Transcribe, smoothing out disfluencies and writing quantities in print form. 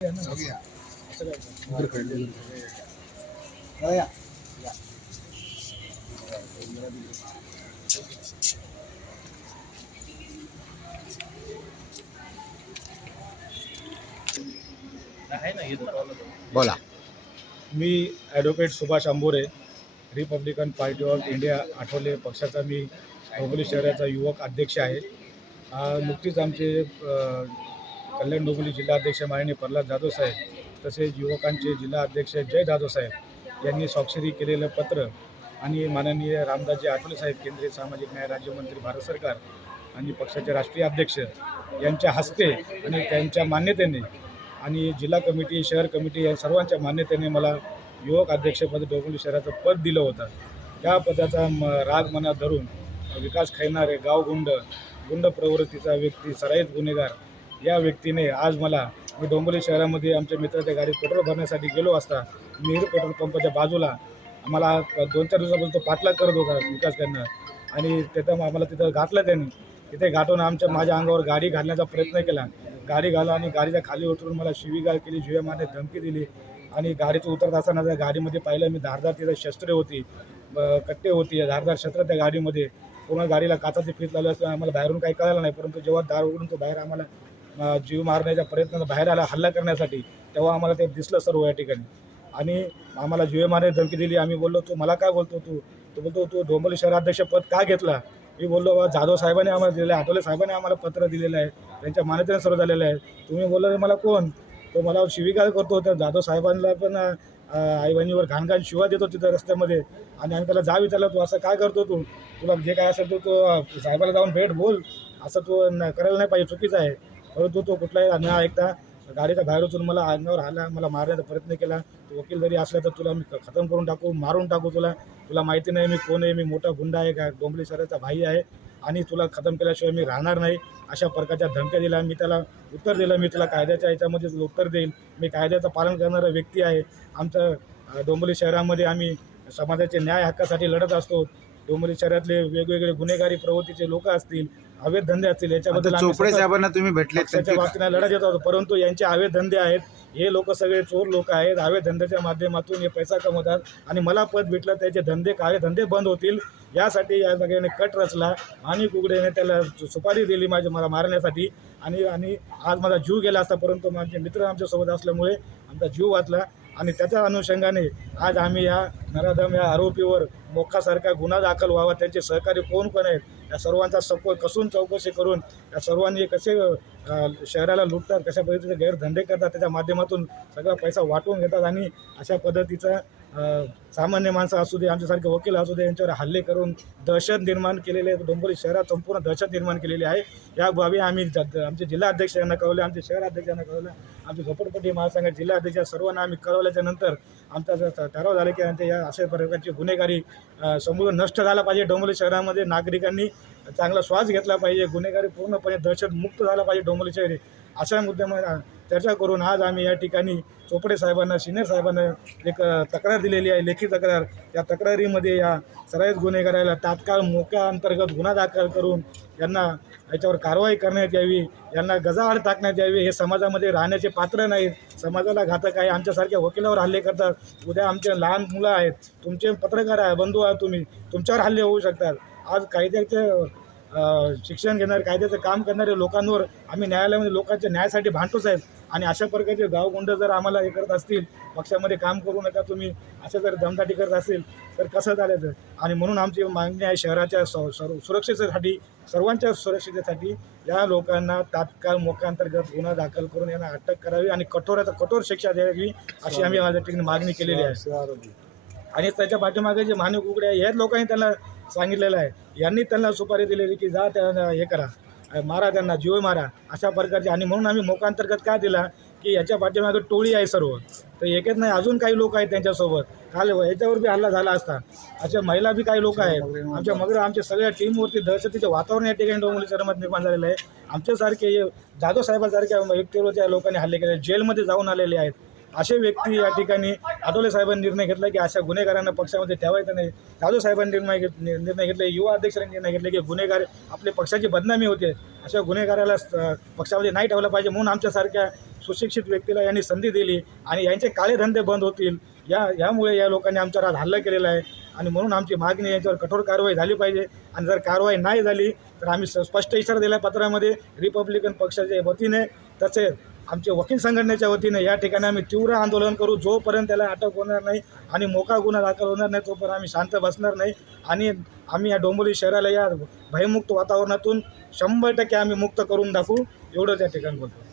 बोला. मी advocate Subhash Ambore, Republican Party of India Athawale पक्षाचा मी डोंबिवली शहराचा युवक अध्यक्ष आहे. नुकतीच आमचे कल्याण डोंबिवली जिल्हाध्यक्ष माननीय प्रल्हाद जाधव साहेब तसेच युवकांचे जिल्हा अध्यक्ष जय जाधव साहेब यांनी स्वाक्षरी केलेलं पत्र आणि माननीय रामदासजी आठवले साहेब केंद्रीय सामाजिक न्याय राज्यमंत्री भारत सरकार आणि पक्षाचे राष्ट्रीय अध्यक्ष यांच्या हस्ते आणि त्यांच्या मान्यतेने आणि जिल्हा कमिटी शहर कमिटी या सर्वांच्या मान्यतेने मला युवक अध्यक्षपद डोंबिवली शहराचं पद दिलं होतं. या पदाचा राग मनात धरून विकास खाईनारे गुंड प्रवृत्तीचा व्यक्ती सराईत गुन्हेगार या व्यक्तीने आज मी डोंबिवली शहरामध्ये आमच्या मित्राच्या गाडीत पेट्रोल भरण्यासाठी गेलो असता नेहरू पेट्रोल पंपाच्या बाजूला आम्हाला 2-4 दिवसापासून तो पाठलाग करत होता विकास खाईनार आणि तिथं आम्हाला तिथं घातलं त्यांनी. तिथे गाठून माझ्या अंगावर गाडी घालण्याचा प्रयत्न केला. गाडी घाला आणि गाडीच्या खाली उतरून मला शिवीगाळ केली, जीवे मारणे धमकी दिली आणि गाडीचं उतरत असताना त्या गाडीमध्ये पाहिलं मी धारदार तिथं शस्त्रे होती, कट्टे होती, धारदार शस्त्र त्या गाडीमध्ये. पूर्ण गाडीला काचाचे फीत लावलं असं आम्हाला बाहेरून काही कळालं नाही. परंतु जेव्हा दार उघडून तो बाहेर आम्हाला जीव मारण्याच्या प्रयत्न बाहेर आला हल्ला करण्यासाठी तेव्हा आम्हाला ते दिसलं सर्व या ठिकाणी आणि आम्हाला जीवे मारण्याची धमकी दिली. आम्ही बोललो तू मला काय बोलतो तू बोलतो तू डोंबिवली शहराध्यक्षपद का घेतला. मी बोललो जाधव साहेबांनी आम्हाला दिलेलं आहे, आठवले साहेबांनी आम्हाला पत्र दिलेलं आहे, त्यांच्या मान्यतेने सर्व झालेलं आहे. तुम्ही बोललो मला कोण तो मला शिवीगाळ करतो. त्या जाधव साहेबांना पण आई बहिणीवर घाणघाण शिवा देतो तिथं रस्त्यामध्ये आणि आम्ही त्याला जा विचारलं तू असं काय करतो तुला जे काय असेल तो साहेबाला जाऊन भेट बोल, असं तू करायला नाही पाहिजे, चुकीचं आहे. परंतु तो कुठलाही न ऐकता गाडीचा बाहेर उचलून मला अंगावर आला, मला मारण्याचा प्रयत्न केला. तू वकील जरी असला तर तुला मी खतम करून टाकू, मारून टाकू, तुला माहिती नाही मी कोण आहे, मी मोठा गुंडा आहे का डोंबिवली शहराचा भाई आहे आणि तुला खतम केल्याशिवाय मी राहणार नाही, अशा प्रकारच्या धमक्या दिल्या. मी त्याला उत्तर दिलं मी तुला कायद्याच्या याच्यामध्ये उत्तर देईल, मी कायद्याचं पालन करणारा व्यक्ती आहे. आमचं डोंबिवली शहरामध्ये आम्ही समाजाचे न्याय हक्कासाठी लढत असतो. डोंबिवली शहरातले वेगवेगळे गुन्हेगारी प्रवृत्तीचे लोक असतील, अवैध धंदे असतील, याच्याबद्दल चोपडे साहेबांना तुम्ही भेटले त्याच्या बाबतीने लढत येत होतो. परंतु यांचे अवैध धंदे आहेत, हे लोक सगळे चोर लोक आहेत, अवैध धंद्याच्या माध्यमातून हे पैसा कमवतात आणि मला पद भेटलं त्याचे काळे धंदे बंद होतील यासाठी या सगळ्यांनी कट रचला आणि कुगडेने त्याला सुपारी दिली मला मारण्यासाठी आणि आज माझा जीव गेला असता. परंतु माझे मित्र आमच्यासोबत असल्यामुळे आमचा जीव वाचला आणि त्याच्या अनुषंगाने आज आम्ही या नराधम या आरोपीवर मोक्कासारखा गुन्हा दाखल व्हावा, त्यांचे सहकारी कोण आहेत या सर्वांचा कसून चौकशी करून या सर्वांनी कसे शहराला लुटतात, कशा पद्धतीचे गैरधंदे करतात, त्याच्या माध्यमातून सगळा पैसा वाटून घेतात आणि अशा पद्धतीचा सामान्य माणसं असू दे, आमच्यासारखे वकील असू दे, यांच्यावर हल्ले करून दहशत निर्माण केलेले, डोंबिवली शहरात संपूर्ण दहशत निर्माण केलेली आहे. या बाबी आम्ही आमचे जिल्हाध्यक्ष यांना कळवले, आमचे शहराध्यक्षांना कळवलं, आमचे झोपडपट्टी महासंघ जिल्हाध्यक्ष सर्वांना आम्ही कळवल्याच्या नंतर आमचा ठराव झाला की यांच्या या अशा प्रकारची गुन्हेगारी समूळ नष्ट झाला पाहिजे. डोंबिवली शहरामध्ये नागरिकांनी चांगला श्वास घेतला पाहिजे, गुन्हेगारी पूर्णपणे दहशत मुक्त झाला पाहिजे डोंबिवली शहरी, अशा मुद्द्यावर चर्चा करून आज आम्ही या ठिकाणी चोपडे साहेबांना सिनियर साहेबांना एक तक्रार दिलेली आहे, लेखी तक्रार. त्या तक्रारीमध्ये या सराईत गुन्हेगाराला तात्काळ मोक्या अंतर्गत गुन्हा दाखल करून यांना याच्यावर कारवाई करण्यात यावी, यांना गजाआड टाकण्यात यावी. हे समाजामध्ये राहण्याचे पात्र नाहीत, समाजाला घातक आहे, आमच्यासारख्या वकिलावर हल्ले करतात. उद्या आमचे लहान मुलं आहेत, तुमचे पत्रकार आहे, बंधू आहे, तुमच्यावर हल्ले होऊ शकतात. आज कायद्याचे शिक्षण घेणारे, कायद्याचं काम करणारे लोकांवर आम्ही न्यायालयामध्ये लोकांच्या न्यायासाठी भांडतोच आहेत आणि अशा प्रकारचे गावगुंड जर आम्हाला हे करत असतील, पक्षामध्ये काम करू नका तुम्ही, असं जर दमदाटी करत असतील तर कसं चालायचं. आणि म्हणून आमची मागणी आहे शहराच्या सुरक्षेसाठी, सर्वांच्या सुरक्षितेसाठी या लोकांना तात्काळ मोक्याअंतर्गत गुन्हा दाखल करून यांना अटक करावी आणि कठोर शिक्षा द्यावी अशी आम्ही माझ्या ठिकाणी मागणी केलेली आहे. आणि त्याच्या पाठीमागे जे मानव कुकडे आहे याच लोकांनी त्यांना सांगितलेलं आहे, यांनी त्यांना सुपारी दिलेली की जा त्यांना हे करा, मारा, त्यांना जीव मारा, अशा प्रकारचे. आणि म्हणून आम्ही मोक्याअंतर्गत काय दिला की याच्या पाठीमागे टोळी आहे सर्व, तर एकच नाही अजून काही लोक आहेत त्यांच्यासोबत. काल याच्यावर बी हल्ला झाला असता, अशा महिला बी काही लोक आहेत आमच्या आमच्या सगळ्या टीमवरती दहशतीचे वातावरण या ठिकाणी डोंबिवली शहरामध्ये निर्माण झालेलं आहे. आमच्यासारखे जाधव साहेबांसारख्या व्यक्तीवर त्या लोकांनी हल्ले केले, जेलमध्ये जाऊन आलेले आहेत. असे व्यक्ती या ठिकाणी आठवले साहेबांनी निर्णय घेतला की अशा गुन्हेगारांना पक्षामध्ये ठेवायचं नाही. जाधव साहेबांनी निर्णय घेतले, युवा अध्यक्षांनी निर्णय घेतले की गुन्हेगार आपले पक्षाची बदनामी होते, अशा गुन्हेगाराला पक्षामध्ये नाही ठेवलं पाहिजे. म्हणून आमच्यासारख्या सुशिक्षित व्यक्तीला यांनी संधी दिली आणि यांचे काळे धंदे बंद होतील यामुळे या लोकांनी आमच्यावर आज हल्ला केलेला आहे. आणि म्हणून आमची मागणी यांच्यावर कठोर कारवाई झाली पाहिजे. आणि जर कारवाई नाही झाली तर आम्ही स्पष्ट इशारा दिला पत्रामध्ये रिपब्लिकन पक्षाच्या वतीने तसेच आमचे वकील संघटनेच्या वतीने या ठिकाणी आम्ही तीव्र आंदोलन करू. जोपर्यंत त्याला अटक होणार नाही आणि मोका गुन्हा दाखल होणार नाही तोपर्यंत आम्ही शांत बसणार नाही. आणि आम्ही या डोंबिवली शहराला या भयमुक्त वातावरणातून 100% आम्ही मुक्त करून दाखवू, एवढंच या ठिकाणी बोलतो.